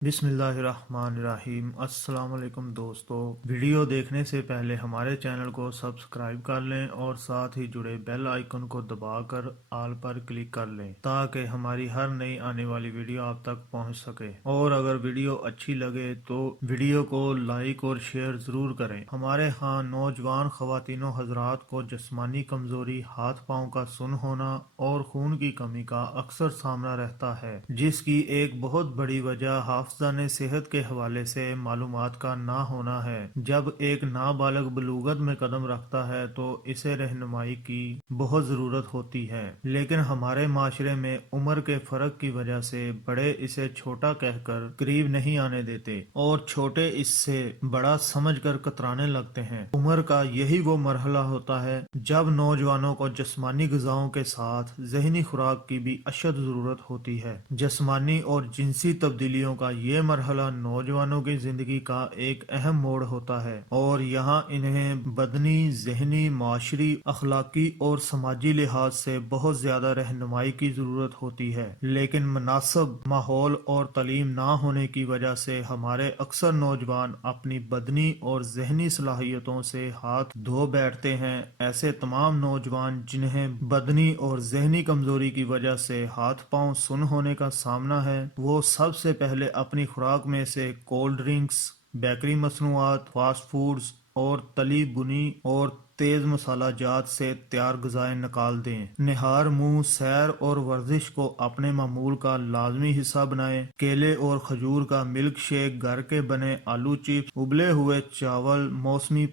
बिस्मिल्लाहिर्रहमानिर्रहीम। अस्सलाम वालेकुम दोस्तों, वीडियो देखने से पहले हमारे चैनल को सब्सक्राइब कर लें और साथ ही जुड़े बेल आइकन को दबाकर ऑल पर क्लिक कर लें ताकि हमारी हर नई आने वाली वीडियो आप तक पहुंच सके। और अगर वीडियो अच्छी लगे तो वीडियो को लाइक और शेयर ज़रूर करें। हमारे यहाँ नौजवान ख़वातीनो हजरात को जिस्मानी कमज़ोरी, हाथ पाँव का सुन होना और खून की कमी का अक्सर सामना रहता है, जिसकी एक बहुत बड़ी वजह हाफ़िज़ान सेहत के हवाले से मालूमात का ना होना है। जब एक नाबालग बलूगत में कदम रखता है तो इसे रहनुमाई की बहुत ज़रूरत होती है, लेकिन हमारे माशरे में उम्र के फ़र्क की वजह से बड़े इसे छोटा कहकर करीब नहीं आने देते और छोटे इससे बड़ा समझकर कतराने लगते हैं। उम्र का यही वो मरहला होता है जब नौजवानों को जिस्मानी ग़िज़ाओं के साथ ज़हनी खुराक की भी अशद ज़रूरत होती है। जिस्मानी और जिनसी तब्दीलियों का ये मरहला नौजवानों की ज़िंदगी का एक अहम मोड़ होता है और यहाँ इन्हें बदनी, ज़हनी, माशरी, अखलाकी और समाजी लिहाज से बहुत ज़्यादा रहनुमाई की ज़रूरत होती है। लेकिन मुनासिब माहौल और तालीम ना होने की वजह से हमारे अक्सर नौजवान अपनी बदनी और ज़हनी सलाहियतों से हाथ धो बैठते हैं। ऐसे तमाम नौजवान जिन्हें बदनी और ज़हनी कमज़ोरी की वजह से हाथ पाँव सुन होने का सामना है, वो सबसे पहले अपनी खुराक में से कोल्ड ड्रिंक्स, बेकरी मसनूआत, फास्ट फूड्स और तली बुनी और तेज़ मसाला जात से तैयार ग़िज़ाएँ निकाल दें। निहार मुंह, सैर और वर्जिश को अपने मामूल का लाजमी हिस्सा बनाएं। केले और खजूर का मिल्क शेक, घर के बने आलू चिप्स, उबले हुए चावल, मौसमी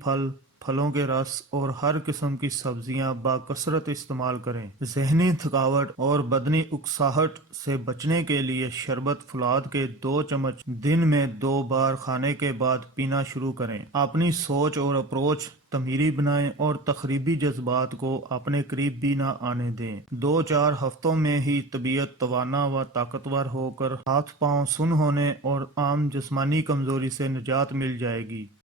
फलों के रस और हर किस्म की सब्जियां बाकसरत इस्तेमाल करें। जहनी थकावट और बदनी उकसाहट से बचने के लिए शरबत फुलाद के 2 चम्मच दिन में 2 बार खाने के बाद पीना शुरू करें। अपनी सोच और अप्रोच तमीरी बनाएं और तखरीबी जज्बात को अपने करीब भी ना आने दें। 2-4 हफ्तों में ही तबीयत तवाना व ताकतवर होकर हाथ पांव सुन होने और आम जिस्मानी कमजोरी से निजात मिल जाएगी।